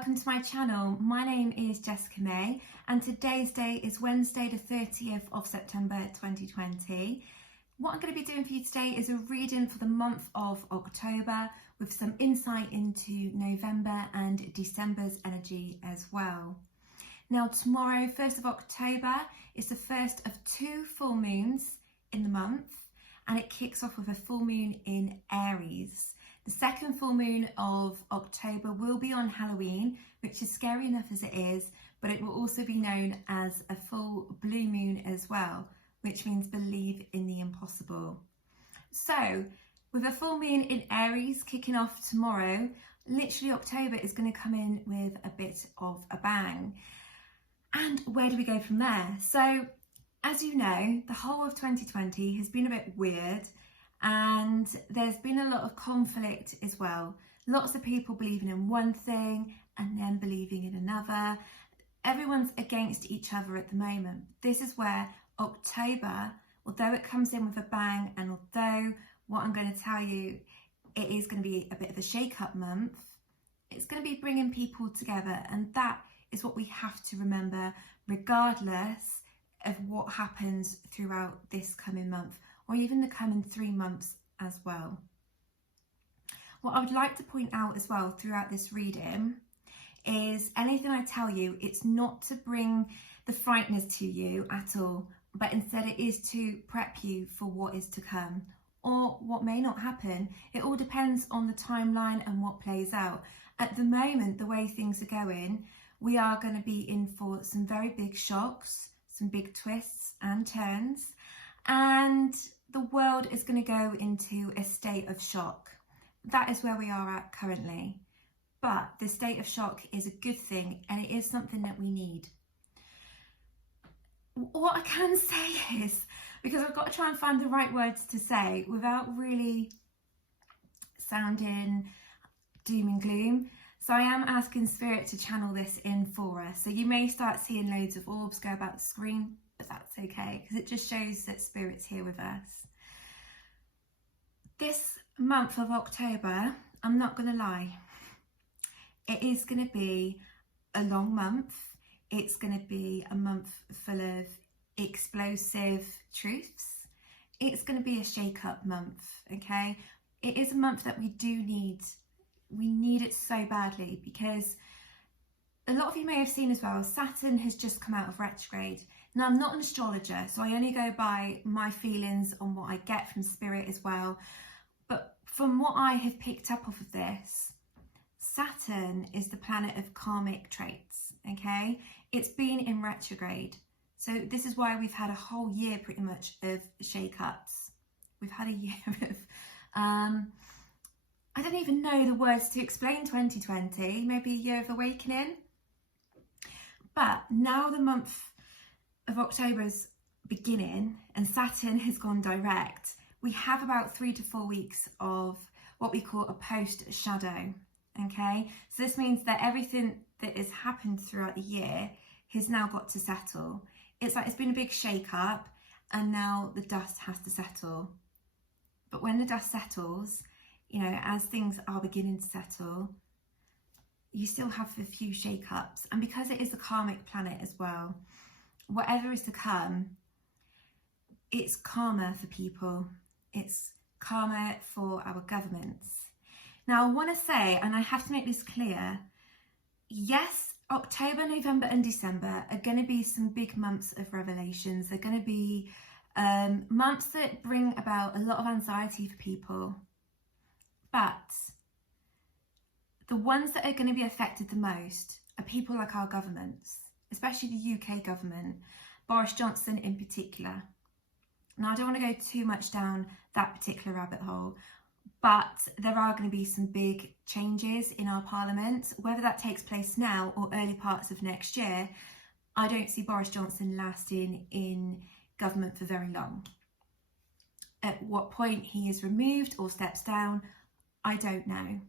welcome to my channel. My name is Jessica May and today's date is Wednesday the 30th of September 2020. What I'm going to be doing for you today is a reading for the month of October with some insight into November and December's energy as well. Now tomorrow, 1st of October, is the first of two full moons in the month and it kicks off with a full moon in Aries. The second full moon of October will be on Halloween, which is scary enough as it is, but it will also be known as a full blue moon as well, which means believe in the impossible. So with a full moon in Aries kicking off tomorrow, literally October is going to come in with a bit of a bang. And where do we go from there? So as you know, the whole of 2020 has been a bit weird. And there's been a lot of conflict as well. Lots of people believing in one thing and then believing in another. Everyone's against each other at the moment. This is where October, although it comes in with a bang, and although what I'm going to tell you, it is going to be a bit of a shake-up month, it's going to be bringing people together. And that is what we have to remember, regardless of what happens throughout this coming month, or even the coming 3 months as well. What I would like to point out as well throughout this reading is anything I tell you, it's not to bring the frighteners to you at all, but instead it is to prep you for what is to come or what may not happen. It all depends on the timeline and what plays out. At the moment, the way things are going, we are going to be in for some very big shocks, some big twists and turns, and the world is going to go into a state of shock. That is where we are at currently. But the state of shock is a good thing and it is something that we need. What I can say is, because I've got to try and find the right words to say without really sounding doom and gloom. So I am asking Spirit to channel this in for us. So you may start seeing loads of orbs go about the screen, but that's okay because it just shows that Spirit's here with us. This month of October, I'm not going to lie, it is going to be a long month. It's going to be a month full of explosive truths. It's going to be a shake-up month, okay? It is a month that we do need. We need it so badly because a lot of you may have seen as well, Saturn has just come out of retrograde. Now, I'm not an astrologer, so I only go by my feelings on what I get from Spirit as well. But from what I have picked up off of this, Saturn is the planet of karmic traits, okay? It's been in retrograde. So this is why we've had a whole year pretty much of shake-ups. We've had a year of, I don't even know the words to explain 2020, maybe a year of awakening. But now the month of October is beginning and Saturn has gone direct. We have about 3 to 4 weeks of what we call a post shadow, okay? So this means that everything that has happened throughout the year has now got to settle. It's like it's been a big shake up and now the dust has to settle. But when the dust settles, you know, as things are beginning to settle, you still have a few shake-ups. And because it is a karmic planet as well, whatever is to come, it's karma for people. It's karma for our governments. Now, I want to say, and I have to make this clear, yes, October, November and December are going to be some big months of revelations. They're going to be months that bring about a lot of anxiety for people. But the ones that are going to be affected the most are people like our governments, especially the UK government, Boris Johnson in particular. Now, I don't want to go too much down that particular rabbit hole, but there are going to be some big changes in our parliament. Whether that takes place now or early parts of next year, I don't see Boris Johnson lasting in government for very long. At what point he is removed or steps down, I don't know.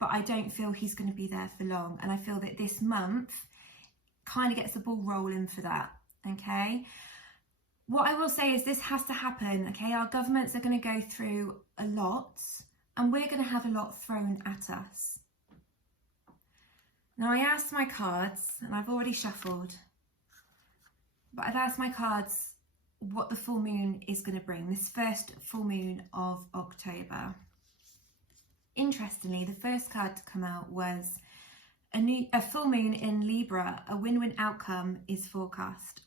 But I don't feel he's going to be there for long. And I feel that this month kind of gets the ball rolling for that, okay? What I will say is this has to happen, okay? Our governments are going to go through a lot and we're going to have a lot thrown at us. Now I asked my cards, and I've already shuffled, but I've asked my cards what the full moon is going to bring, this first full moon of October. Interestingly, the first card to come out was a full moon in Libra, a win-win outcome is forecast.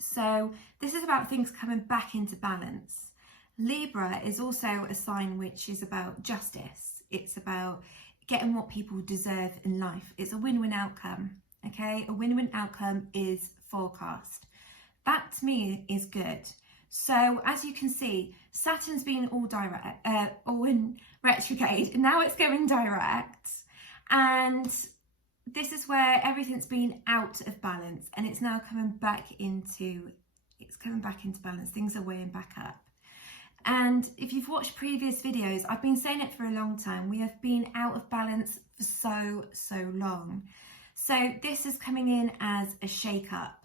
So this is about things coming back into balance. Libra is also a sign which is about justice. It's about getting what people deserve in life. It's a win-win outcome, okay? A win-win outcome is forecast. That to me is good. So as you can see, Saturn's been all in retrograde, and now it's going direct. And this is where everything's been out of balance, and it's now coming back into balance. Things are weighing back up. And if you've watched previous videos, I've been saying it for a long time. We have been out of balance for so long. So this is coming in as a shake up.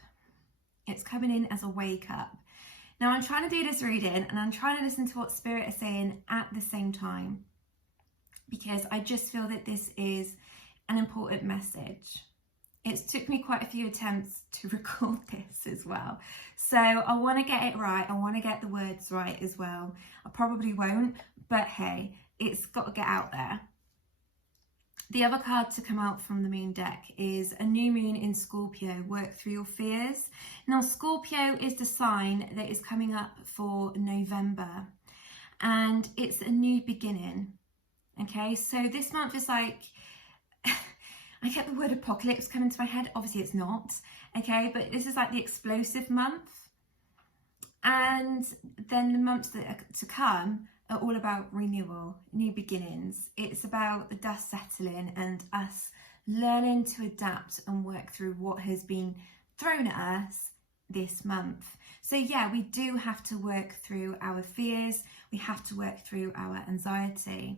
It's coming in as a wake up. Now I'm trying to do this reading, and I'm trying to listen to what Spirit is saying at the same time, because I just feel that this is an important message. It's took me quite a few attempts to record this as well. So I want to get it right. I want to get the words right as well. I probably won't, but hey, it's got to get out there. The other card to come out from the moon deck is a new moon in Scorpio, work through your fears. Now Scorpio is the sign that is coming up for November, and it's a new beginning. Okay, so this month is like, I get the word apocalypse coming to my head. Obviously it's not, okay, but this is like the explosive month. And then the months that are to come are all about renewal, new beginnings. It's about the dust settling and us learning to adapt and work through what has been thrown at us this month. So yeah, we do have to work through our fears. We have to work through our anxiety.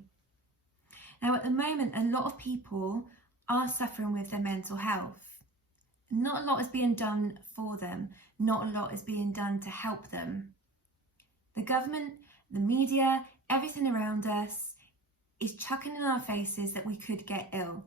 Now at the moment, a lot of people are suffering with their mental health. Not a lot is being done for them. Not a lot is being done to help them. The government, the media, everything around us is chucking in our faces that we could get ill.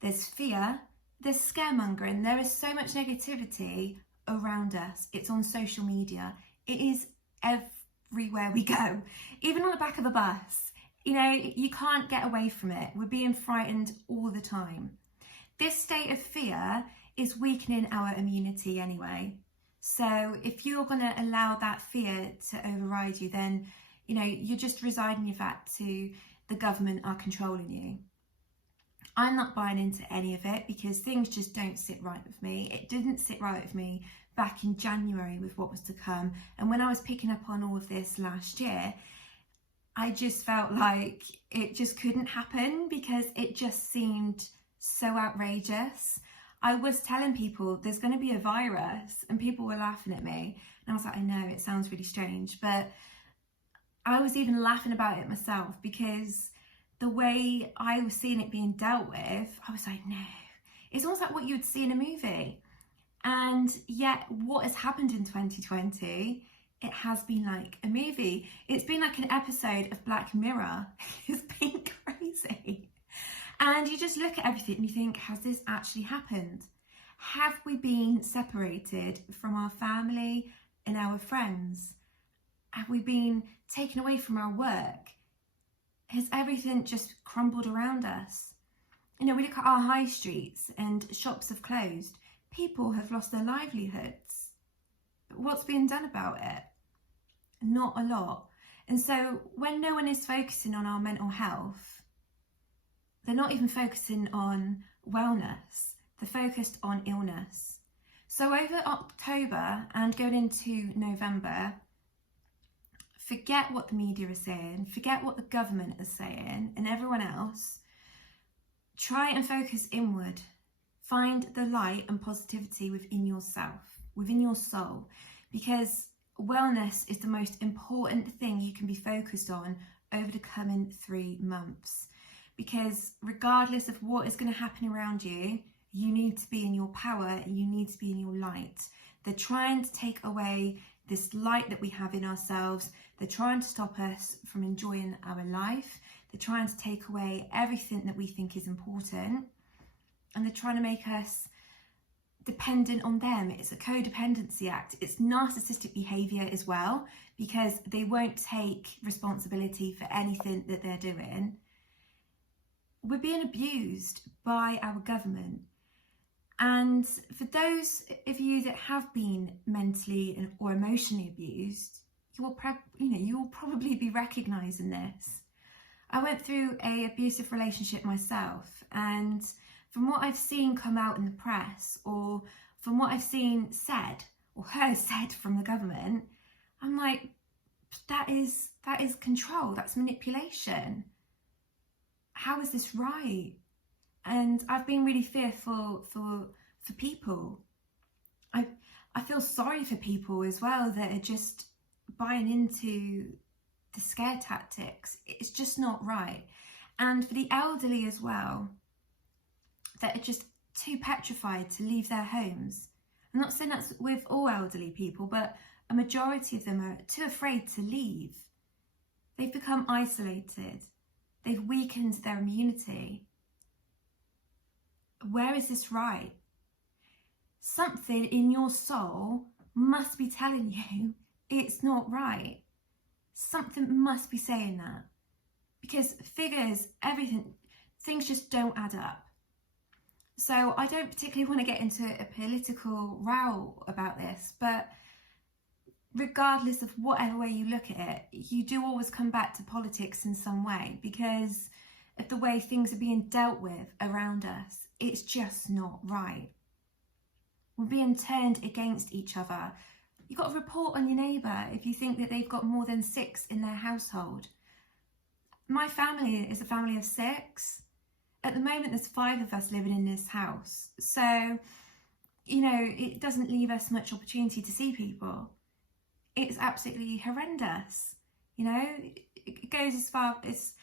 There's fear, there's scaremongering, there is so much negativity around us. It's on social media. It is everywhere we go. Even on the back of a bus. You know, you can't get away from it. We're being frightened all the time. This state of fear is weakening our immunity anyway. So if you're going to allow that fear to override you, then, you know, you're just resigning your fact to the government are controlling you. I'm not buying into any of it because things just don't sit right with me. It didn't sit right with me back in January with what was to come. And when I was picking up on all of this last year, I just felt like it just couldn't happen because it just seemed so outrageous. I was telling people there's going to be a virus, and people were laughing at me. And I was like, I know, it sounds really strange, but I was even laughing about it myself because the way I was seeing it being dealt with, I was like, no, it's almost like what you would see in a movie. And yet what has happened in 2020, it has been like a movie. It's been like an episode of Black Mirror. It's been crazy. And you just look at everything and you think, has this actually happened? Have we been separated from our family and our friends? Have we been taken away from our work? Has everything just crumbled around us? You know, we look at our high streets and shops have closed. People have lost their livelihoods. But what's being done about it? Not a lot. And so when no one is focusing on our mental health, they're not even focusing on wellness. They're focused on illness. So over October and going into November, forget what the media is saying, forget what the government is saying and everyone else. Try and focus inward. Find the light and positivity within yourself, within your soul, because wellness is the most important thing you can be focused on over the coming 3 months. Because regardless of what is going to happen around you, you need to be in your power and you need to be in your light. They're trying to take away this light that we have in ourselves. They're trying to stop us from enjoying our life. They're trying to take away everything that we think is important. and they're trying to make us dependent on them. It's a codependency act. It's narcissistic behaviour as well, because they won't take responsibility for anything that they're doing. We're being abused by our government. And for those of you that have been mentally or emotionally abused, you will probably be recognising this. I went through an abusive relationship myself, and from what I've seen come out in the press, or from what I've seen said or heard said from the government, I'm like, that is control, that's manipulation. How is this right? And I've been really fearful for people. I feel sorry for people as well that are just buying into the scare tactics. It's just not right. And for the elderly as well, that are just too petrified to leave their homes. I'm not saying that's with all elderly people, but a majority of them are too afraid to leave. They've become isolated. They've weakened their immunity. Where is this right? Something in your soul must be telling you it's not right. Something must be saying that. Because figures, everything, things just don't add up. So I don't particularly want to get into a political row about this, but regardless of whatever way you look at it, you do always come back to politics in some way, because of the way things are being dealt with around us. It's just not right. We're being turned against each other. You've got to report on your neighbour if you think that they've got more than 6 in their household. My family is a family of 6. At the moment, there's 5 of us living in this house. So, it doesn't leave us much opportunity to see people. It's absolutely horrendous. It goes as far as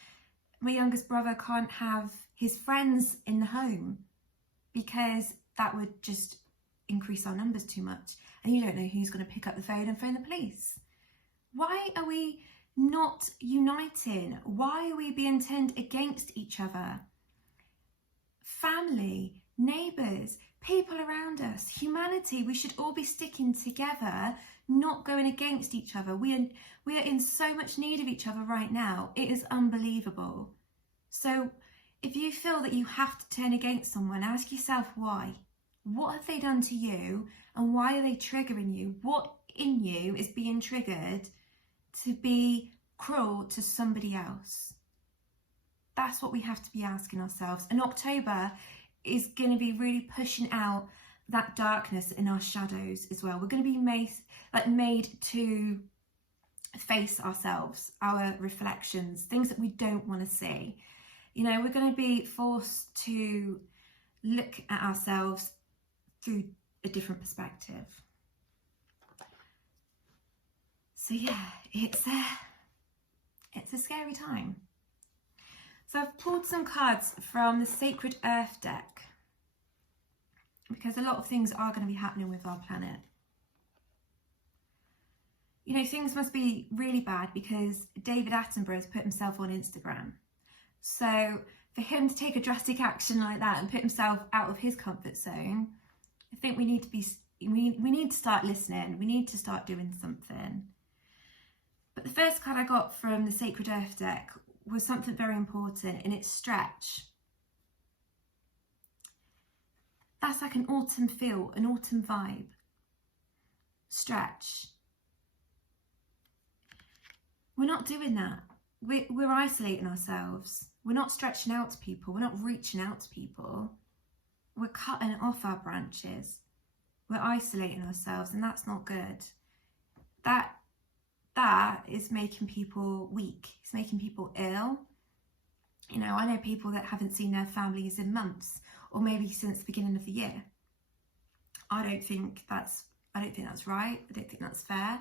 my youngest brother can't have his friends in the home because that would just increase our numbers too much. And you don't know who's going to pick up the phone and phone the police. Why are we not uniting? Why are we being turned against each other? Family, neighbours, people around us, humanity, we should all be sticking together, not going against each other. We are in so much need of each other right now. It is unbelievable. So if you feel that you have to turn against someone, ask yourself why. What have they done to you, and why are they triggering you? What in you is being triggered to be cruel to somebody else? That's what we have to be asking ourselves. And October is going to be really pushing out that darkness in our shadows as well. We're going to be made to face ourselves, our reflections, things that we don't want to see. We're going to be forced to look at ourselves through a different perspective. So yeah, it's a scary time. So I've pulled some cards from the Sacred Earth deck, because a lot of things are going to be happening with our planet. Things must be really bad because David Attenborough has put himself on Instagram. So for him to take a drastic action like that and put himself out of his comfort zone, I think we need to start listening. We need to start doing something. But the first card I got from the Sacred Earth deck was something very important, and it's stretch. That's like an autumn feel, an autumn vibe. Stretch. We're not doing that. We're isolating ourselves. We're not stretching out to people. We're not reaching out to people. We're cutting off our branches. We're isolating ourselves, and that's not good. That is making people weak. It's making people ill. I know people that haven't seen their families in months, or maybe since the beginning of the year. I don't think that's right. I don't think that's fair.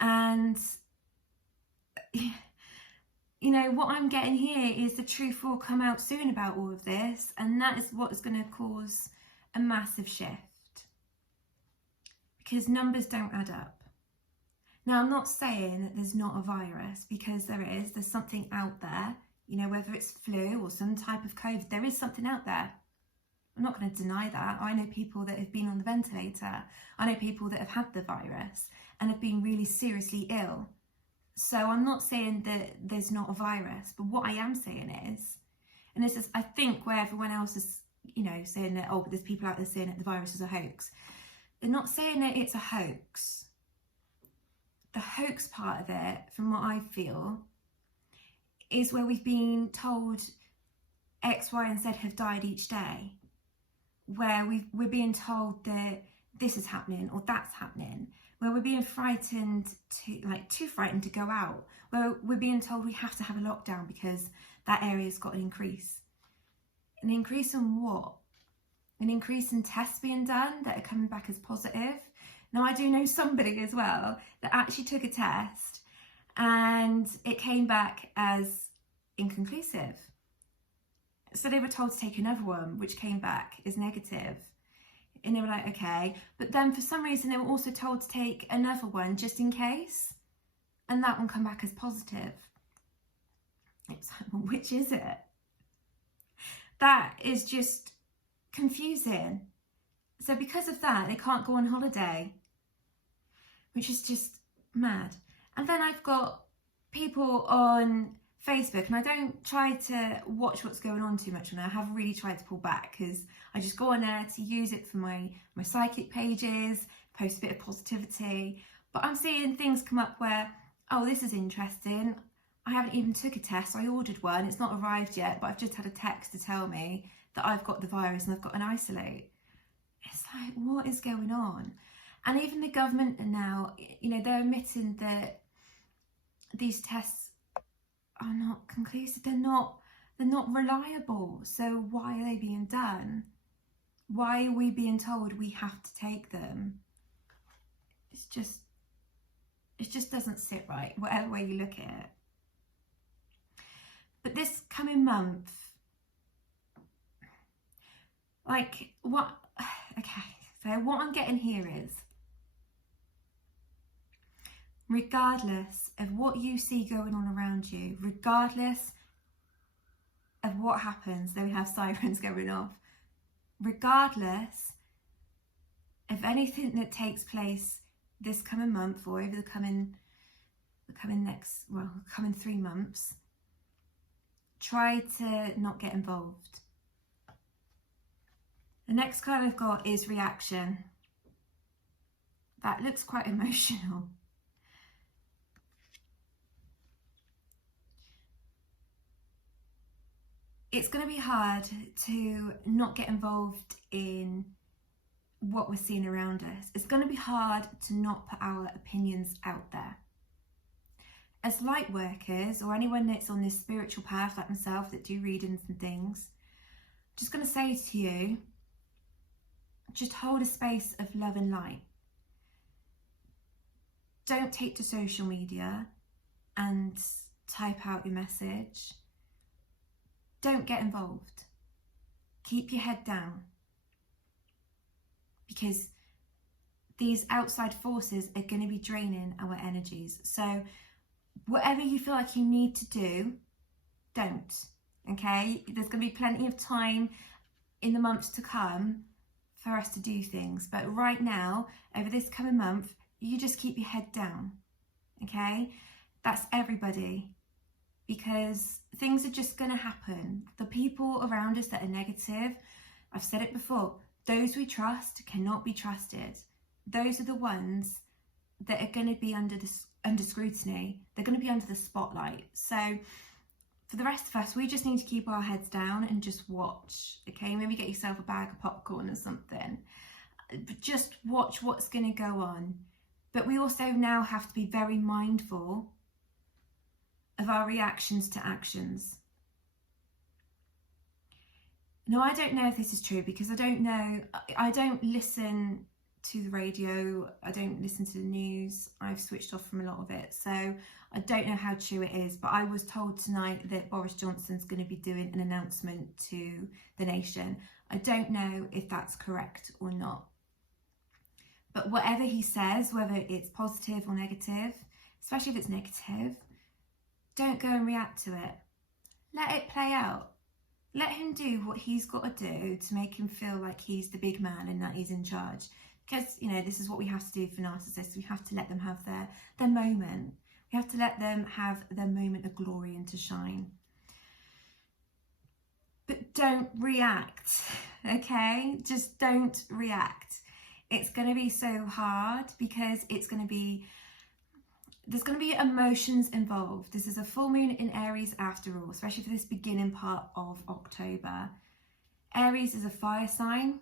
And what I'm getting here is the truth will come out soon about all of this, and that is what is going to cause a massive shift, because numbers don't add up. Now, I'm not saying that there's not a virus, because there's something out there, whether it's flu or some type of COVID, there is something out there. I'm not going to deny that. I know people that have been on the ventilator. I know people that have had the virus and have been really seriously ill. So I'm not saying that there's not a virus, but what I am saying is, and this is, I think, where everyone else is, saying that, oh, but there's people out there saying that the virus is a hoax. They're not saying that it's a hoax. The hoax part of it, from what I feel, is where we've been told X, Y, and Z have died each day, where we're being told that this is happening or that's happening, where we're being frightened too frightened to go out, where we're being told we have to have a lockdown because that area's got an increase. An increase in what? An increase in tests being done that are coming back as positive. Now, I do know somebody as well that actually took a test and it came back as inconclusive. So they were told to take another one, which came back as negative. And they were like, okay. But then for some reason, they were also told to take another one just in case. And that one come back as positive. It's like, well, which is it? That is just confusing. So because of that, they can't go on holiday, which is just mad. And then I've got people on Facebook, and I don't try to watch what's going on too much on there. I have really tried to pull back because I just go on there to use it for my psychic pages, post a bit of positivity. But I'm seeing things come up where, oh, this is interesting. I haven't even took a test. I ordered one. It's not arrived yet, but I've just had a text to tell me that I've got the virus and I've got an isolate. It's like, what is going on? And even the government are now, they're admitting that these tests are not conclusive. They're not reliable. So why are they being done? Why are we being told we have to take them? It just doesn't sit right, whatever way you look at it. But this coming month, what I'm getting here is, regardless of what you see going on around you, regardless of what happens, though we have sirens going off, regardless of anything that takes place this coming month or over the coming 3 months, try to not get involved. The next card I've got is reaction. That looks quite emotional. It's going to be hard to not get involved in what we're seeing around us. It's going to be hard to not put our opinions out there. As light workers, or anyone that's on this spiritual path like myself that do readings and things, I'm just going to say to you, just hold a space of love and light. Don't take to social media and type out your message. Don't get involved. Keep your head down. Because these outside forces are going to be draining our energies. So whatever you feel like you need to do, don't. Okay? There's going to be plenty of time in the months to come for us to do things. But right now, over this coming month, you just keep your head down. Okay? That's everybody. Because things are just going to happen. The people around us that are negative, I've said it before, those we trust cannot be trusted. Those are the ones that are going to be under scrutiny. They're going to be under the spotlight. So for the rest of us, we just need to keep our heads down and just watch. Okay, maybe get yourself a bag of popcorn or something. But just watch what's going to go on. But we also now have to be very mindful of our reactions to actions. Now, I don't know if this is true because I don't listen to the radio, I don't listen to the news, I've switched off from a lot of it, so I don't know how true it is, but I was told tonight that Boris Johnson's going to be doing an announcement to the nation. I don't know if that's correct or not. But whatever he says, whether it's positive or negative, especially if it's negative, don't go and react to it. Let it play out. Let him do what he's got to do to make him feel like he's the big man and that he's in charge. Because, you know, this is what we have to do for narcissists. We have to let them have their moment. We have to let them have their moment of glory and to shine. But don't react, okay? Just don't react. It's going to be so hard because there's going to be emotions involved. This is a full moon in Aries after all, especially for this beginning part of October. Aries is a fire sign.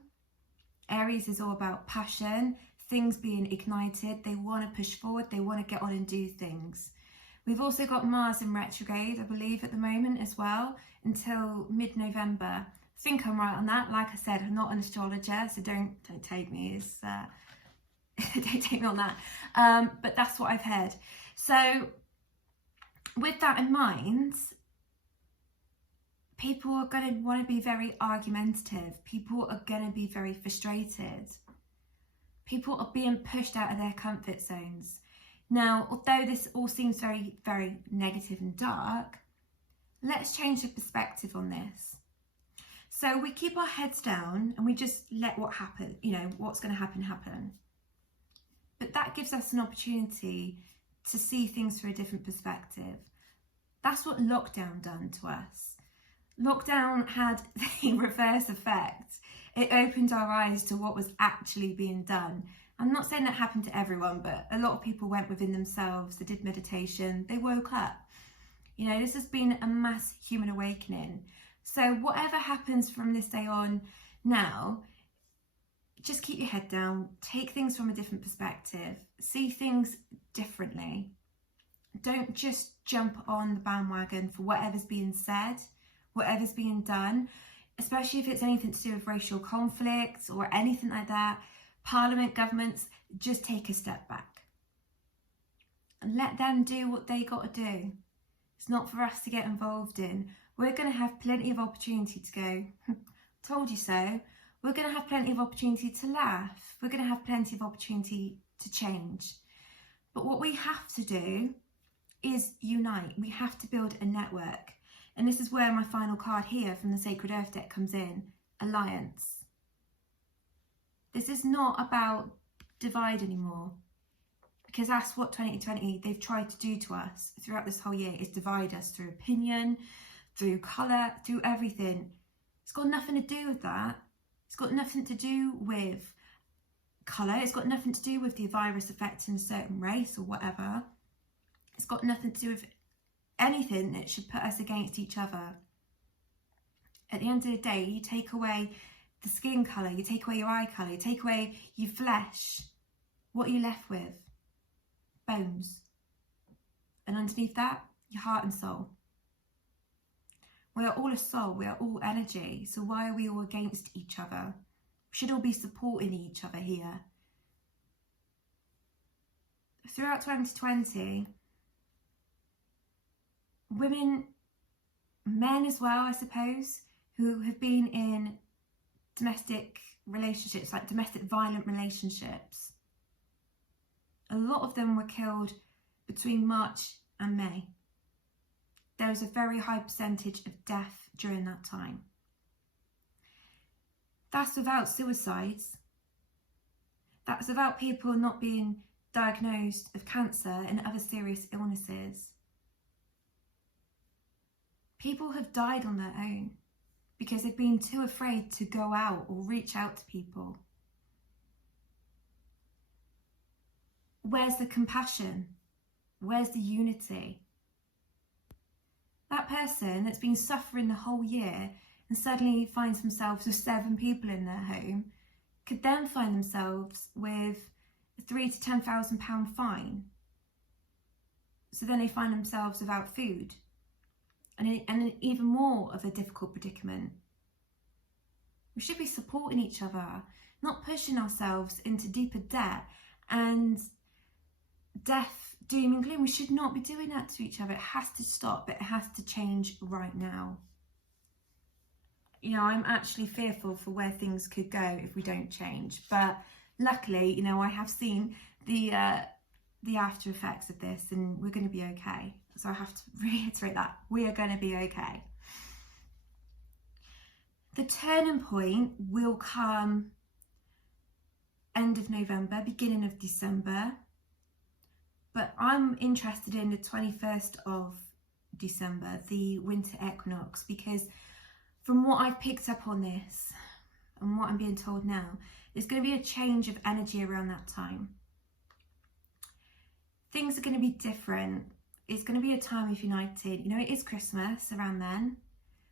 Aries is all about passion, things being ignited. They want to push forward. They want to get on and do things. We've also got Mars in retrograde, I believe, at the moment as well, until mid-November. I think I'm right on that. Like I said, I'm not an astrologer, so don't take me as don't take me on that. But that's what I've heard. So with that in mind, people are going to want to be very argumentative. People are going to be very frustrated. People are being pushed out of their comfort zones. Now, although this all seems very, very negative and dark, let's change the perspective on this. So we keep our heads down and we just let what happen, you know, what's going to happen. But that gives us an opportunity to see things through a different perspective. That's what lockdown done to us. Lockdown had the reverse effect. It opened our eyes to what was actually being done. I'm not saying that happened to everyone, but a lot of people went within themselves. They did meditation. They woke up. You know, this has been a mass human awakening. So whatever happens from this day on now, just keep your head down. Take things from a different perspective. See things differently. Don't just jump on the bandwagon for whatever's being said, whatever's being done, especially if it's anything to do with racial conflict or anything like that. Parliament, governments, just take a step back and let them do what they got to do. It's not for us to get involved in. We're going to have plenty of opportunity to go, told you so. We're going to have plenty of opportunity to laugh. We're going to have plenty of opportunity to change. But what we have to do is unite. We have to build a network. And this is where my final card here from the Sacred Earth deck comes in, alliance. This is not about divide anymore, because that's what 2020, they've tried to do to us throughout this whole year, is divide us through opinion, through colour, through everything. It's got nothing to do with that. It's got nothing to do with colour. It's got nothing to do with the virus affecting a certain race or whatever. It's got nothing to do with anything that should put us against each other. At the end of the day, you take away the skin colour, you take away your eye colour, you take away your flesh. What are you left with? Bones. And underneath that, your heart and soul. We are all a soul, we are all energy. So why are we all against each other? We should all be supporting each other here. Throughout 2020, women, men as well, I suppose, who have been in domestic relationships, like domestic violent relationships, a lot of them were killed between March and May. There was a very high percentage of death during that time. That's without suicides. That's without people not being diagnosed with cancer and other serious illnesses. People have died on their own because they've been too afraid to go out or reach out to people. Where's the compassion? Where's the unity? That person that's been suffering the whole year and suddenly finds themselves with 7 people in their home could then find themselves with a £3,000 to £10,000 fine. So then they find themselves without food and even more of a difficult predicament. We should be supporting each other, not pushing ourselves into deeper debt and death, doom and gloom. We should not be doing that to each other. It has to stop. It has to change right now. You know, I'm actually fearful for where things could go if we don't change. But luckily, you know, I have seen the after effects of this, and we're going to be okay. So I have to reiterate that we are going to be okay. The turning point will come end of November, beginning of December, but I'm interested in the 21st of December, the winter equinox, because from what I've picked up on this and what I'm being told now, there's going to be a change of energy around that time. Things are going to be different. It's going to be a time of uniting. You know, it is Christmas around then,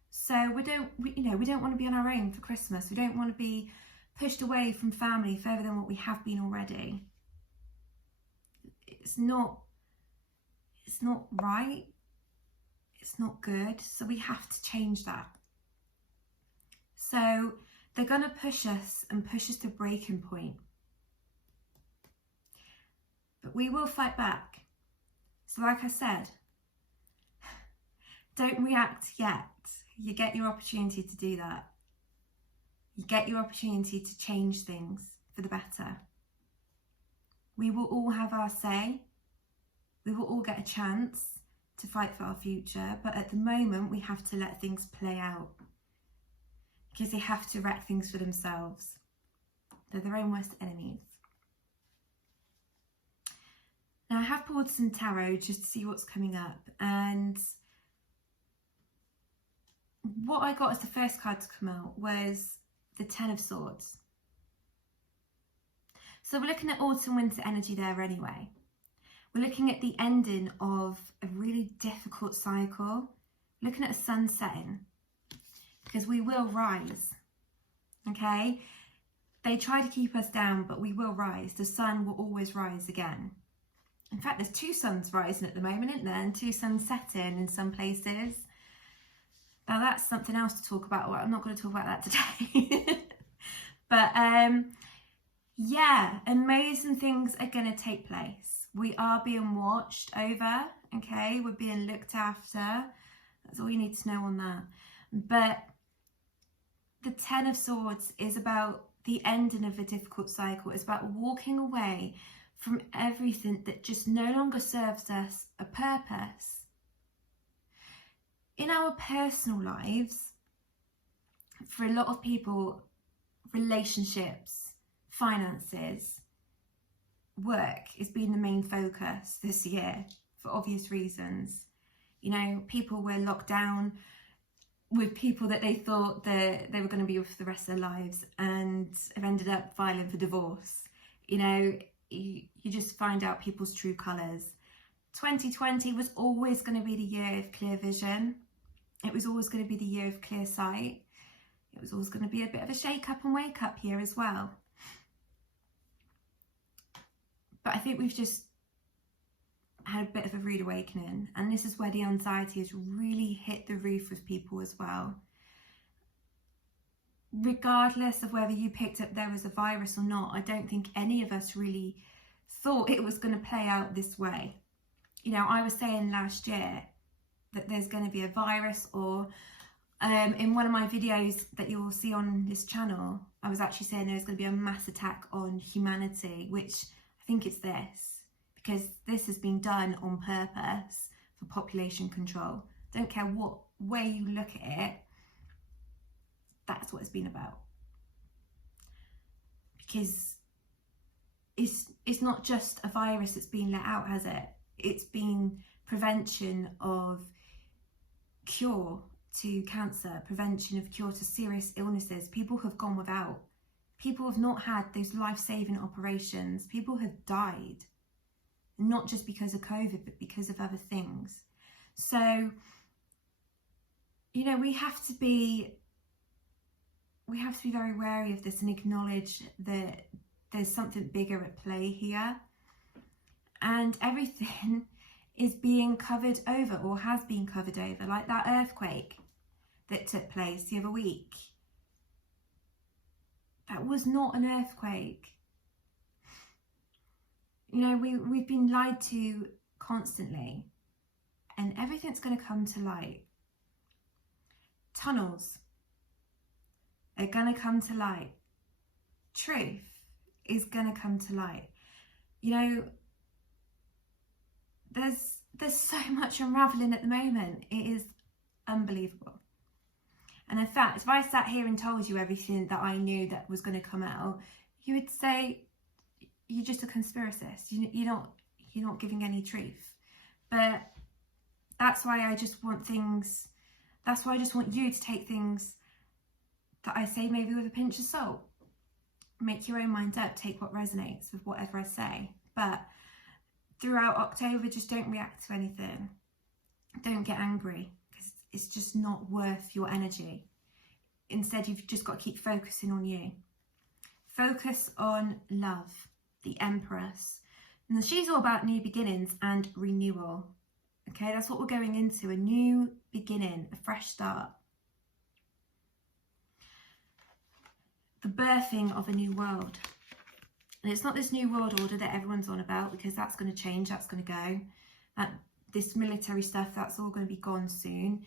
so we don't want to be on our own for Christmas. We don't want to be pushed away from family further than what we have been already. It's not right. It's not good. So we have to change that. So they're going to push us to breaking point. But we will fight back. So like I said, don't react yet. You get your opportunity to do that. You get your opportunity to change things for the better. We will all have our say. We will all get a chance to fight for our future. But at the moment, we have to let things play out, because they have to wreck things for themselves. They're their own worst enemies. Now, I have pulled some tarot just to see what's coming up, and what I got as the first card to come out was the Ten of Swords. So we're looking at autumn winter energy there anyway. We're looking at the ending of a really difficult cycle, looking at a sun setting, because we will rise, okay? They try to keep us down, but we will rise. The sun will always rise again. In fact, there's two suns rising at the moment, isn't there? And two suns setting in some places. Now that's something else to talk about. Well, I'm not going to talk about that today. But yeah, amazing things are going to take place. We are being watched over, okay? We're being looked after. That's all you need to know on that. But the Ten of Swords is about the ending of a difficult cycle. It's about walking away from everything that just no longer serves us a purpose. In our personal lives, for a lot of people, relationships, finances, work has been the main focus this year for obvious reasons. You know, people were locked down with people that they thought that they were going to be with for the rest of their lives and have ended up filing for divorce. You know, you just find out people's true colours. 2020 was always going to be the year of clear vision. It was always going to be the year of clear sight. It was always going to be a bit of a shake up and wake up year as well. But I think we've just had a bit of a rude awakening, and this is where the anxiety has really hit the roof with people as well. Regardless of whether you picked up there was a virus or not, I don't think any of us really thought it was going to play out this way. You know, I was saying last year that there's going to be a virus, or in one of my videos that you will see on this channel, I was actually saying there's going to be a mass attack on humanity, which I think it's this, because this has been done on purpose for population control. Don't care what way you look at it, that's what it's been about. Because it's not just a virus that's been let out, has it? It's been prevention of cure to cancer, prevention of cure to serious illnesses. People have gone without. People have not had those life-saving operations. People have died, not just because of COVID, but because of other things. So, you know, we have to be very wary of this and acknowledge that there's something bigger at play here, and everything is being covered over, or has been covered over, like that earthquake that took place the other week. That was not an earthquake. You know, we've been lied to constantly, and everything's going to come to light. Tunnels are going to come to light. Truth is going to come to light. You know, there's so much unraveling at the moment. It is unbelievable. And in fact, if I sat here and told you everything that I knew that was going to come out, you would say you're just a conspiracist. You're not giving any truth. But that's why I just want things. That's why I just want you to take things that I say maybe with a pinch of salt. Make your own mind up. Take what resonates with whatever I say. But throughout October, just don't react to anything. Don't get angry, because it's just not worth your energy. Instead, you've just got to keep focusing on you. Focus on love, the Empress. And she's all about new beginnings and renewal. Okay, that's what we're going into, a new beginning, a fresh start. The birthing of a new world. And it's not this new world order that everyone's on about, because that's going to change, that's going to go. This military stuff, that's all going to be gone soon.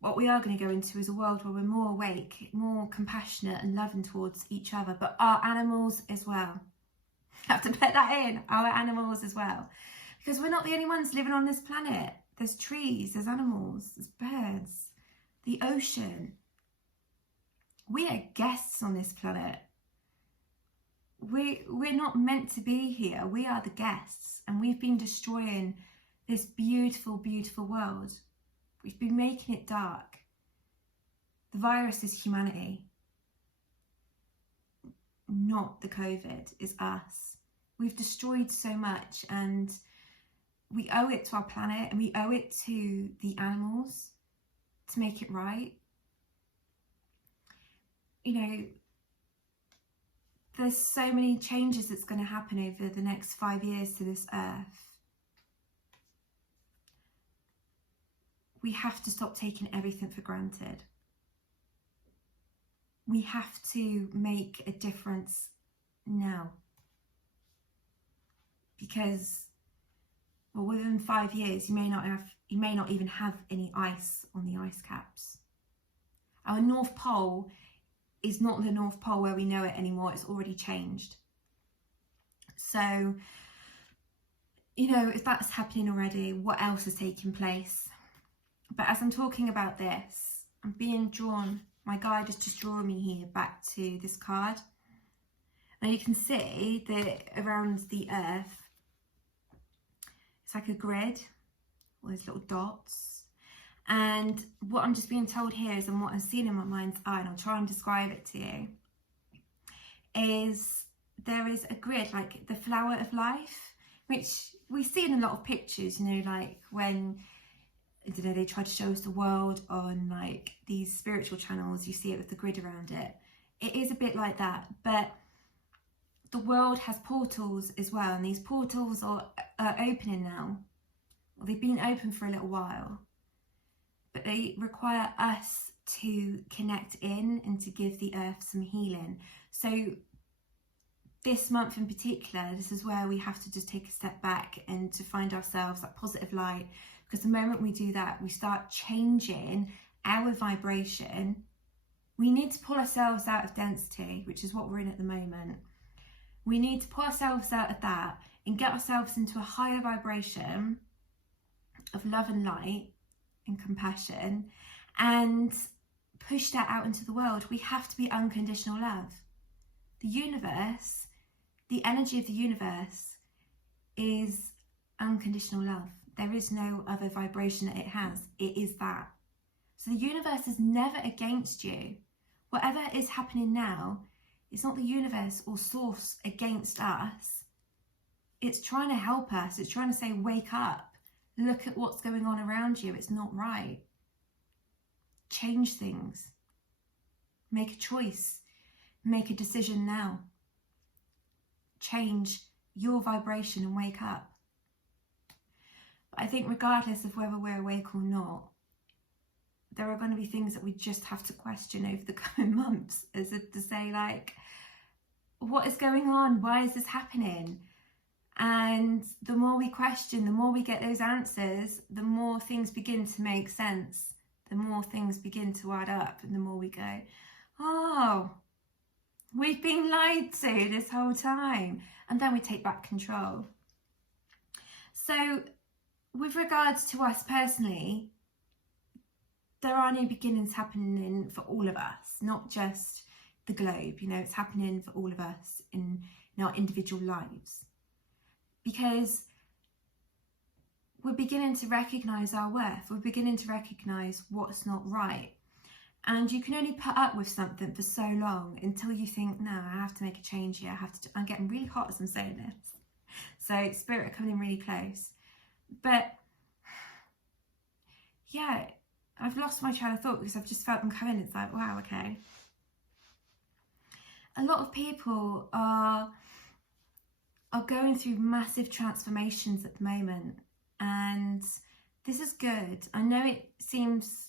What we are going to go into is a world where we're more awake, more compassionate and loving towards each other, but our animals as well. I have to put that in, our animals as well. Because we're not the only ones living on this planet. There's trees, there's animals, there's birds, the ocean. We are guests on this planet. We're not meant to be here. We are the guests, and we've been destroying this beautiful, beautiful world. We've been making it dark. The virus is humanity, not the COVID, is us. We've destroyed so much, and we owe it to our planet, and we owe it to the animals to make it right. You know, there's so many changes that's going to happen over the next 5 years to this earth. We have to stop taking everything for granted. We have to make a difference now. Because, well, within 5 years, you may not even have any ice on the ice caps. Our North Pole is not the North Pole where we know it anymore. It's already changed. So, you know, if that's happening already, what else is taking place? But as I'm talking about this, I'm being drawn, my guide is just drawing me here back to this card. And you can see that around the earth, it's like a grid, all those little dots. And what I'm just being told here is, and what I'm seeing in my mind's eye, and I'll try and describe it to you, is there is a grid, like the flower of life, which we see in a lot of pictures, you know, like when, I don't know, they try to show us the world on like these spiritual channels, you see it with the grid around it. It is a bit like that, but the world has portals as well, and these portals are opening now. Well, they've been open for a little while, but they require us to connect in and to give the earth some healing. So this month in particular, this is where we have to just take a step back and to find ourselves that positive light, because the moment we do that, we start changing our vibration. We need to pull ourselves out of density, which is what we're in at the moment. We need to pull ourselves out of that and get ourselves into a higher vibration of love and light and compassion, and push that out into the world. We have to be unconditional love. The universe, the energy of the universe is unconditional love. There is no other vibration that it has. It is that. So the universe is never against you. Whatever is happening now, it's not the universe or source against us. It's trying to help us. It's trying to say, wake up. Look at what's going on around you. It's not right. Change things. Make a choice. Make a decision now. Change your vibration and wake up. But I think regardless of whether we're awake or not, there are going to be things that we just have to question over the coming months, as if to say, like, what is going on? Why is this happening? And the more we question, the more we get those answers, the more things begin to make sense, the more things begin to add up, and the more we go, oh, we've been lied to this whole time. And then we take back control. So with regards to us personally, there are new beginnings happening for all of us, not just the globe. You know, it's happening for all of us in our individual lives, because we're beginning to recognise our worth. We're beginning to recognise what's not right. And you can only put up with something for so long until you think, no, I have to make a change here. I'm getting really hot as I'm saying this. So spirit are coming in really close. But yeah, I've lost my train of thought because I've just felt them coming. It's like, wow, okay. A lot of people are going through massive transformations at the moment, and this is good. I know it seems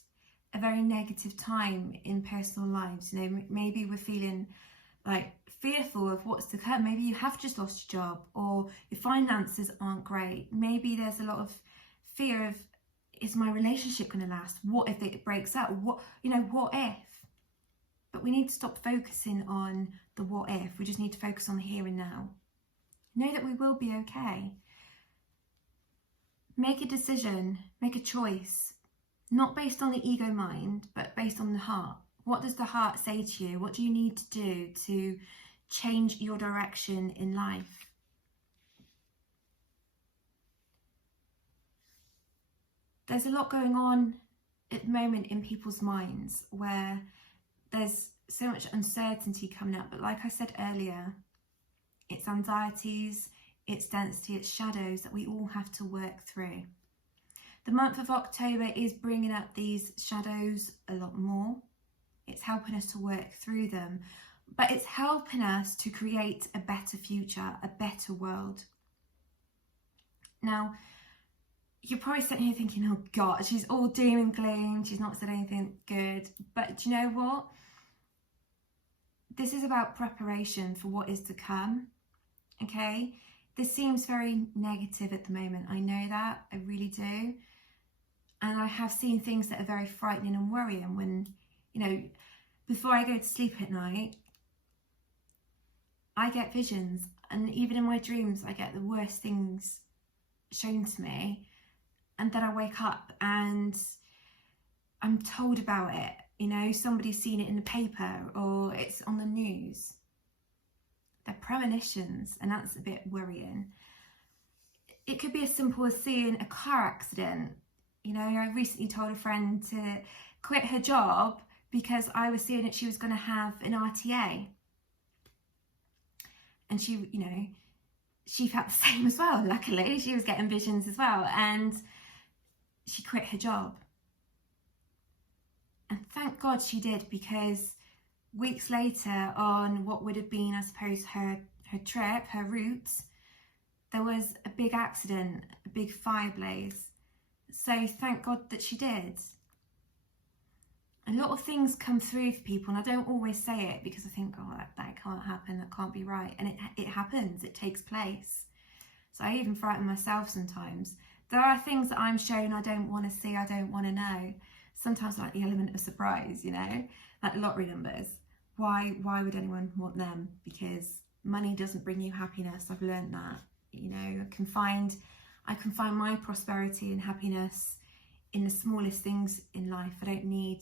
a very negative time in personal lives. You know, maybe we're feeling like fearful of what's to come. Maybe you have just lost your job, or your finances aren't great. Maybe there's a lot of fear of, is my relationship going to last? What if it breaks up? What if? But we need to stop focusing on the what if. We just need to focus on the here and now. Know that we will be okay. Make a decision, make a choice, not based on the ego mind, but based on the heart. What does the heart say to you? What do you need to do to change your direction in life? There's a lot going on at the moment in people's minds where there's so much uncertainty coming up. But like I said earlier, it's anxieties, it's density, it's shadows that we all have to work through. The month of October is bringing up these shadows a lot more. It's helping us to work through them, but it's helping us to create a better future, a better world. Now, you're probably sitting here thinking, oh God, she's all doom and gloom, she's not said anything good. But do you know what? This is about preparation for what is to come, okay? This seems very negative at the moment. I know that, I really do. And I have seen things that are very frightening and worrying when, you know, before I go to sleep at night, I get visions. And even in my dreams, I get the worst things shown to me. And then I wake up and I'm told about it. You know, somebody's seen it in the paper or it's on the news. They're premonitions, and that's a bit worrying. It could be as simple as seeing a car accident. You know, I recently told a friend to quit her job because I was seeing that she was going to have an RTA. And she, you know, she felt the same as well, luckily. She was getting visions as well. And she quit her job. And thank God she did, because weeks later, on what would have been, I suppose, her trip, her route, there was a big accident, a big fire blaze. So thank God that she did. A lot of things come through for people, and I don't always say it because I think, oh, that can't happen, that can't be right. And it happens, it takes place. So I even frighten myself sometimes. There are things that I'm shown I don't want to see, I don't want to know. Sometimes I like the element of surprise, you know, like lottery numbers. Why would anyone want them? Because money doesn't bring you happiness. I've learned that. You know, I can find my prosperity and happiness in the smallest things in life. I don't need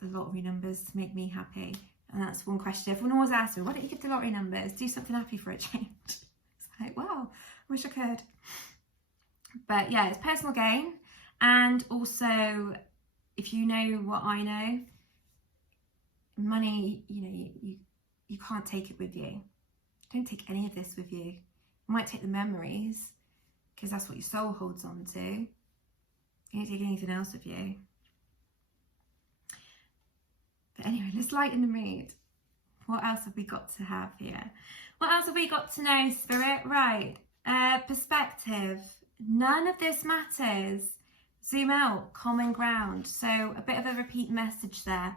the lottery numbers to make me happy. And that's one question everyone always asks me, why don't you get the lottery numbers? Do something happy for a change. It's like, wow, I wish I could. But yeah, it's personal gain. And also, if you know what I know, money, you know, you can't take it with you. Don't take any of this with you. You might take the memories, because that's what your soul holds on to. You don't take anything else with you. But anyway, let's lighten the mood. What else have we got to have here? What else have we got to know, Spirit? Right, perspective. None of this matters. Zoom out, common ground. So a bit of a repeat message there.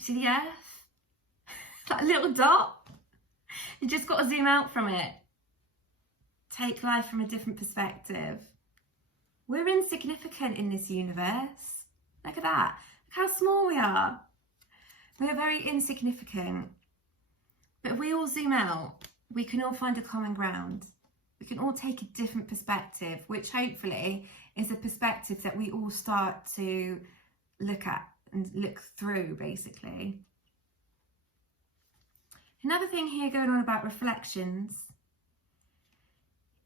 See the earth? That little dot? You just got to zoom out from it. Take life from a different perspective. We're insignificant in this universe. Look at that. Look how small we are. We're very insignificant. But if we all zoom out, we can all find a common ground. We can all take a different perspective, which hopefully is a perspective that we all start to look at and look through, basically. Another thing here going on about reflections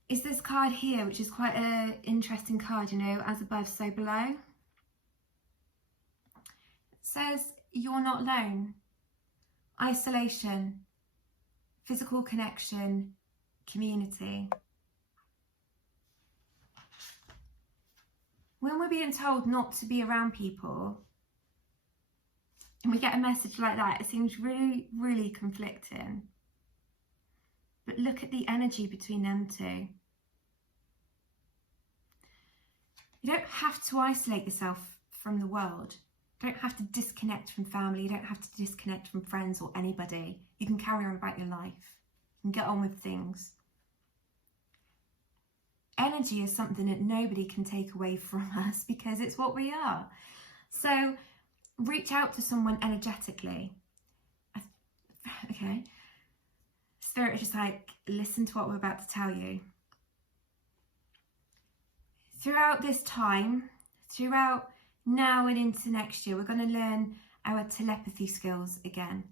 is this card here, which is quite an interesting card, you know, as above, so below. It says, you're not alone. Isolation, physical connection, community. When we're being told not to be around people, and we get a message like that, it seems really, really conflicting. But look at the energy between them two. You don't have to isolate yourself from the world. You don't have to disconnect from family. You don't have to disconnect from friends or anybody. You can carry on about your life and get on with things. Energy is something that nobody can take away from us because it's what we are. So reach out to someone energetically. Okay. Spirit is just like, listen to what we're about to tell you. Throughout this time, throughout now and into next year, we're going to learn our telepathy skills again.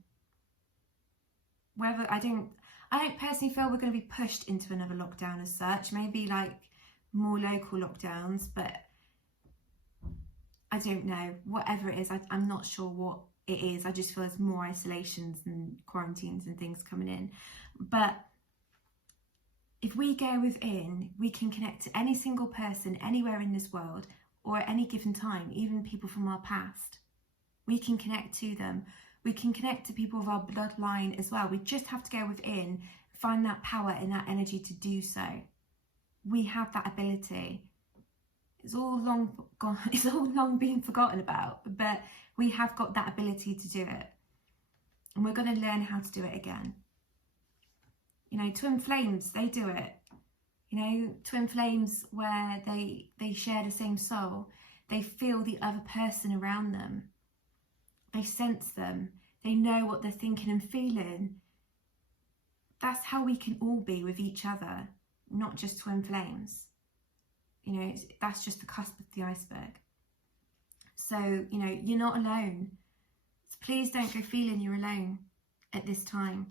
Whether I don't personally feel we're going to be pushed into another lockdown as such, maybe like more local lockdowns, but I don't know. Whatever it is, I'm not sure what it is. I just feel there's more isolations and quarantines and things coming in. But if we go within, we can connect to any single person anywhere in this world or at any given time, even people from our past. We can connect to them. We can connect to people of our bloodline as well. We just have to go within, find that power and that energy to do so. We have that ability. It's all long gone, it's all long been forgotten about, but we have got that ability to do it. And we're going to learn how to do it again. You know, twin flames, they do it. You know, twin flames where they share the same soul. They feel the other person around them. They sense them. They know what they're thinking and feeling. That's how we can all be with each other, not just twin flames. You know, that's just the cusp of the iceberg. So, you know, you're not alone. So please don't go feeling you're alone at this time.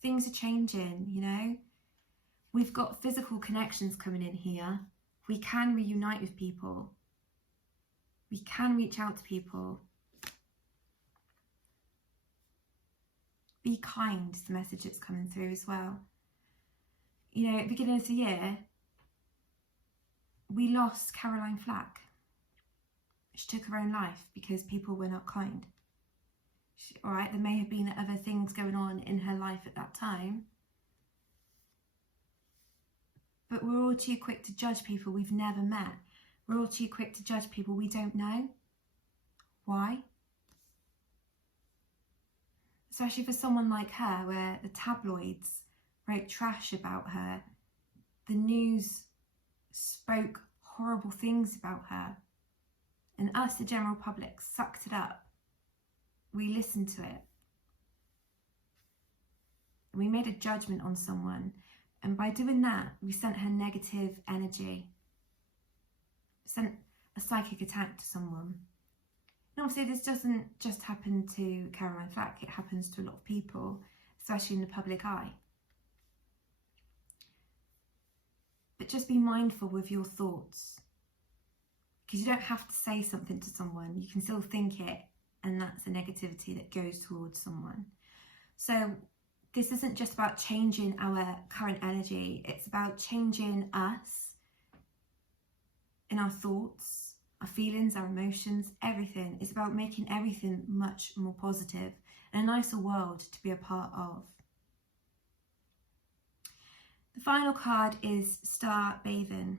Things are changing, you know. We've got physical connections coming in here. We can reunite with people. We can reach out to people. Be kind is the message that's coming through as well. You know, at the beginning of the year, we lost Caroline Flack. She took her own life because people were not kind. All right, there may have been other things going on in her life at that time. But we're all too quick to judge people we've never met. We're all too quick to judge people we don't know. Why? Especially for someone like her, where the tabloids wrote trash about her. The news spoke horrible things about her. And us, the general public, sucked it up. We listened to it. We made a judgment on someone. And by doing that, we sent her negative energy. Sent a psychic attack to someone. And obviously this doesn't just happen to Caroline Flack, it happens to a lot of people, especially in the public eye. But just be mindful with your thoughts. Because you don't have to say something to someone, you can still think it, and that's a negativity that goes towards someone. So this isn't just about changing our current energy, it's about changing us in our thoughts, our feelings, our emotions, everything. It's about making everything much more positive and a nicer world to be a part of. The final card is Star Bathing.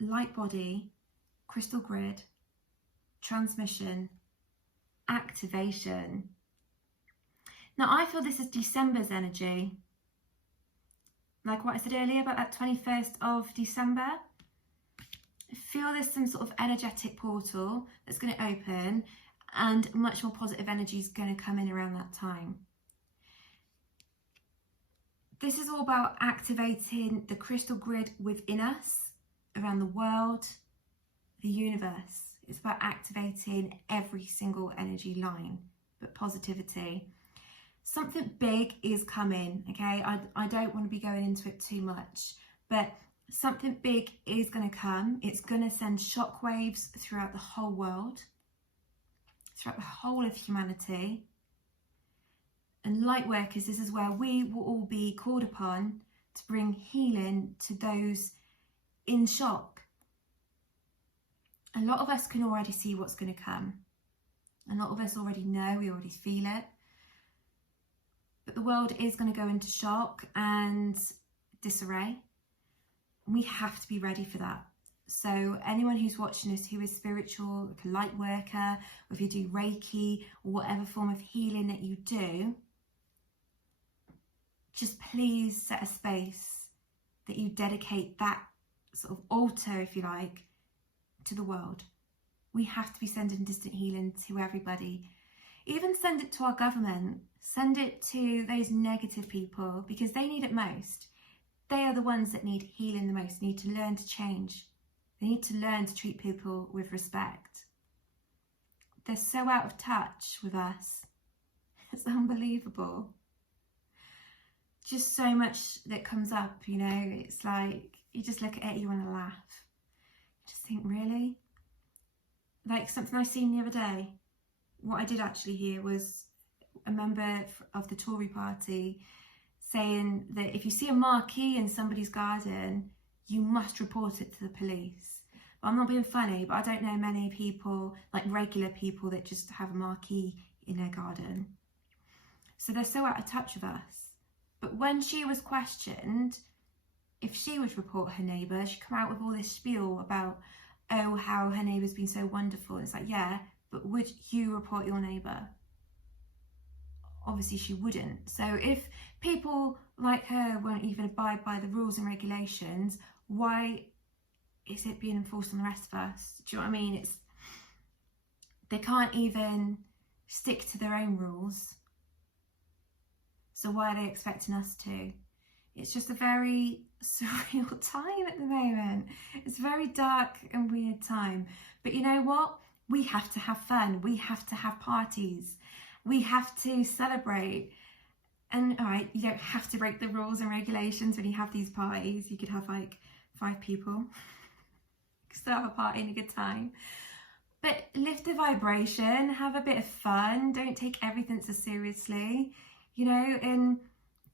Light body, crystal grid, transmission, activation. Now I feel this is December's energy. Like what I said earlier about that 21st of December. I feel there's some sort of energetic portal that's going to open and much more positive energy is going to come in around that time. This is all about activating the crystal grid within us, around the world, the universe. It's about activating every single energy line, but positivity. Something big is coming, okay? I don't want to be going into it too much, but something big is going to come. It's going to send shockwaves throughout the whole world, throughout the whole of humanity. And light workers, this is where we will all be called upon to bring healing to those in shock. A lot of us can already see what's going to come. A lot of us already know, we already feel it. But the world is going to go into shock and disarray. We have to be ready for that. So anyone who's watching us who is spiritual, like a light worker, or if you do Reiki or whatever form of healing that you do, just please set a space that you dedicate that sort of altar, if you like, to the world. We have to be sending distant healing to everybody. Even send it to our government. Send it to those negative people because they need it most. They are the ones that need healing the most, need to learn to change. They need to learn to treat people with respect. They're so out of touch with us. It's unbelievable. Just so much that comes up, you know, it's like, you just look at it, you want to laugh. You just think, really? Like something I seen the other day, what I did actually hear was a member of the Tory party saying that if you see a marquee in somebody's garden, you must report it to the police. But I'm not being funny, but I don't know many people, like regular people, that just have a marquee in their garden. So they're so out of touch with us. But when she was questioned if she would report her neighbour, she come out with all this spiel about, oh, how her neighbour's been so wonderful. It's like, yeah, but would you report your neighbour? Obviously she wouldn't. So if people like her won't even abide by the rules and regulations, why is it being enforced on the rest of us? Do you know what I mean? They can't even stick to their own rules. So why are they expecting us to? It's just a very surreal time at the moment. It's a very dark and weird time. But you know what? We have to have fun. We have to have parties. We have to celebrate. And all right, you don't have to break the rules and regulations when you have these parties. You could have like 5 people. You could still have a party and a good time. But lift the vibration, have a bit of fun. Don't take everything so seriously, you know, and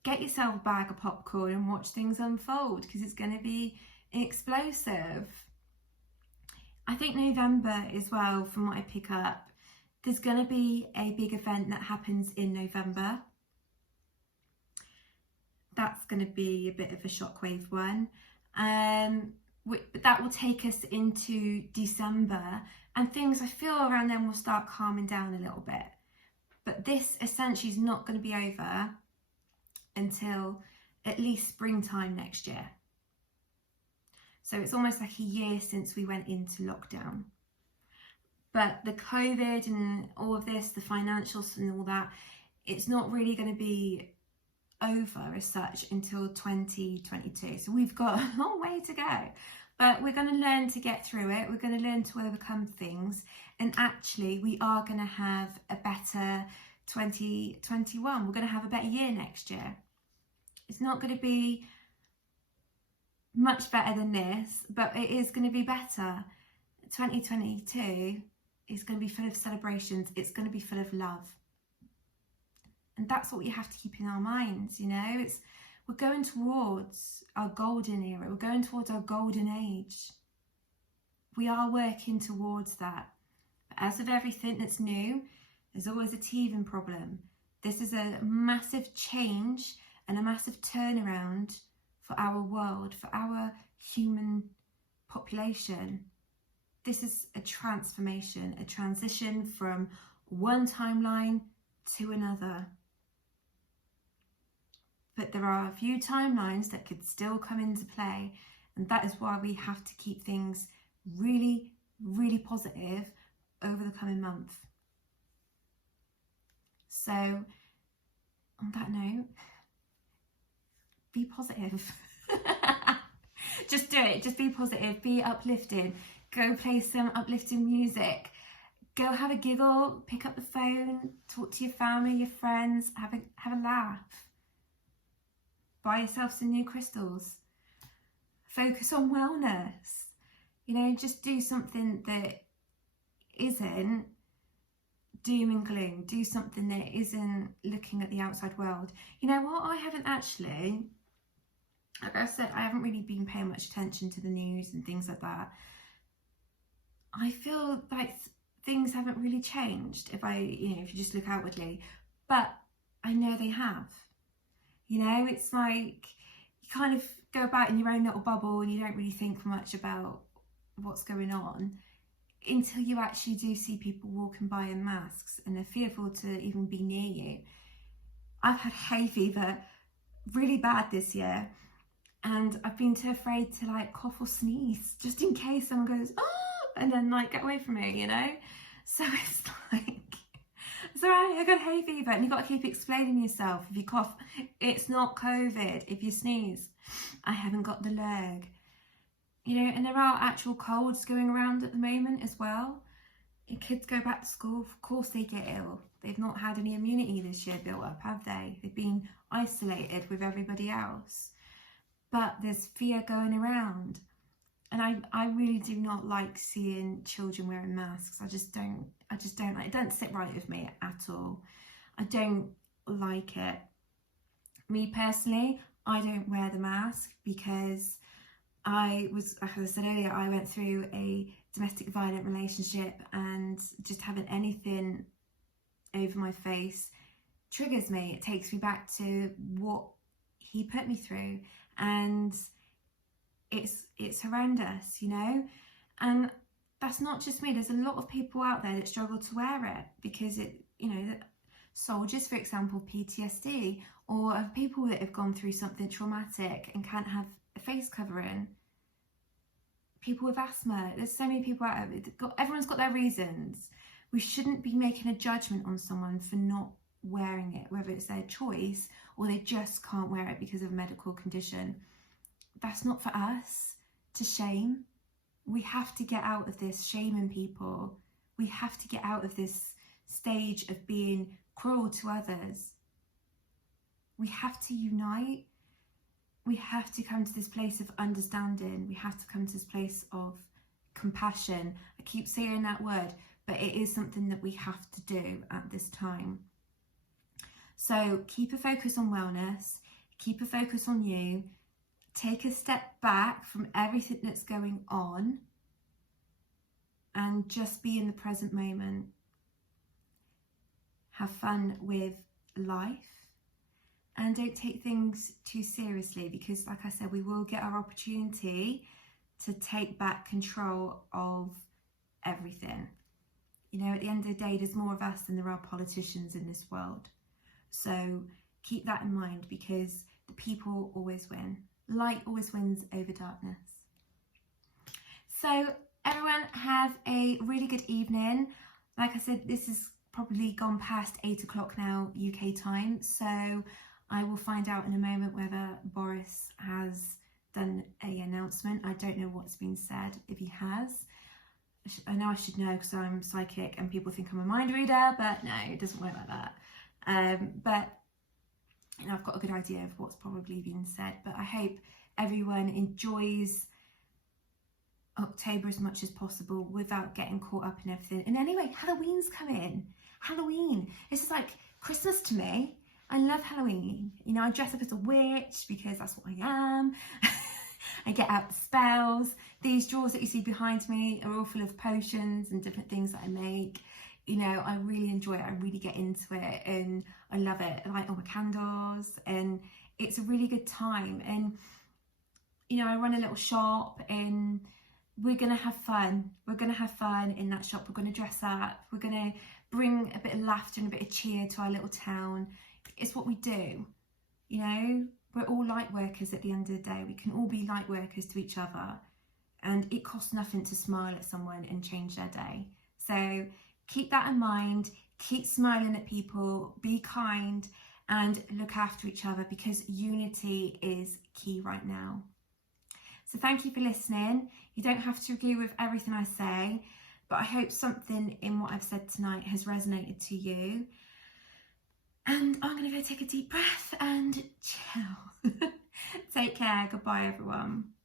get yourself a bag of popcorn and watch things unfold because it's going to be explosive. I think November as well, from what I pick up, there's going to be a big event that happens in November. That's going to be a bit of a shockwave one. That will take us into December, and things I feel around then will start calming down a little bit. But this essentially is not going to be over until at least springtime next year. So it's almost like a year since we went into lockdown. But the COVID and all of this, the financials and all that, it's not really going to be over as such until 2022. So we've got a long way to go. But we're going to learn to get through it. We're going to learn to overcome things. And actually, we are going to have a better 2021. We're going to have a better year next year. It's not going to be much better than this, but it is going to be better. 2022 is going to be full of celebrations. It's going to be full of love. And that's what we have to keep in our minds, you know. We're going towards our golden era. We're going towards our golden age. We are working towards that. But as with everything that's new, there's always a teething problem. This is a massive change and a massive turnaround for our world, for our human population. This is a transformation, a transition from one timeline to another. But there are a few timelines that could still come into play, and that is why we have to keep things really, really positive over the coming month. So, on that note, be positive. Just do it. Just be positive. Be uplifting. Go play some uplifting music. Go have a giggle. Pick up the phone. Talk to your family, your friends. Have a laugh. Buy yourself some new crystals. Focus on wellness. You know, just do something that isn't doom and gloom. Do something that isn't looking at the outside world. You know what? I haven't actually, like I said, I haven't really been paying much attention to the news and things like that. I feel like things haven't really changed if you just look outwardly, but I know they have. You know, it's like you kind of go about in your own little bubble and you don't really think much about what's going on until you actually do see people walking by in masks and they're fearful to even be near you. I've had hay fever really bad this year, and I've been too afraid to like cough or sneeze just in case someone goes, oh, and then like get away from me, you know? So it's like, it's all right, I got hay fever, and you've got to keep explaining yourself. If you cough, it's not COVID. If you sneeze, I haven't got the lurg. You know, and there are actual colds going around at the moment as well. And kids go back to school, of course they get ill. They've not had any immunity this year built up, have they? They've been isolated with everybody else. But there's fear going around. And I really do not like seeing children wearing masks. I just don't like it. It doesn't sit right with me at all. I don't like it. Me personally, I don't wear the mask because as I said earlier, I went through a domestic violent relationship, and just having anything over my face triggers me. It takes me back to what he put me through, and it's horrendous, you know. And that's not just me. There's a lot of people out there that struggle to wear it because it, you know, soldiers, for example, PTSD, or people that have gone through something traumatic and can't have a face covering. People with asthma. There's so many people out there. Everyone's got their reasons. We shouldn't be making a judgment on someone for not wearing it, whether it's their choice or they just can't wear it because of a medical condition. That's not for us to shame. We have to get out of this shaming people. We have to get out of this stage of being cruel to others. We have to unite. We have to come to this place of understanding. We have to come to this place of compassion. I keep saying that word, but it is something that we have to do at this time. So keep a focus on wellness, keep a focus on you, take a step back from everything that's going on and just be in the present moment. Have fun with life. And don't take things too seriously, because like I said, we will get our opportunity to take back control of everything. You know, at the end of the day, there's more of us than there are politicians in this world. So keep that in mind, because the people always win. Light always wins over darkness. So everyone have a really good evening. Like I said, this has probably gone past 8 o'clock now UK time. So I will find out in a moment whether Boris has done an announcement. I don't know what's been said, if he has. I know I should know because I'm psychic and people think I'm a mind reader, but no, it doesn't work like that. But you know, I've got a good idea of what's probably been said. But I hope everyone enjoys October as much as possible without getting caught up in everything. And anyway, Halloween's coming. Halloween. This is like Christmas to me. I love Halloween. You know, I dress up as a witch because that's what I am. I get out the spells. These drawers that you see behind me are all full of potions and different things that I make. You know, I really enjoy it. I really get into it and I love it. I light all my candles and it's a really good time. And, you know, I run a little shop and we're going to have fun. We're going to have fun in that shop. We're going to dress up. We're going to bring a bit of laughter and a bit of cheer to our little town. It's what we do, you know. We're all light workers at the end of the day. We can all be light workers to each other, and it costs nothing to smile at someone and change their day. So keep that in mind, keep smiling at people, be kind, and look after each other, because unity is key right now. So thank you for listening. You don't have to agree with everything I say, but I hope something in what I've said tonight has resonated to you. And I'm going to go take a deep breath and chill. Take care. Goodbye, everyone.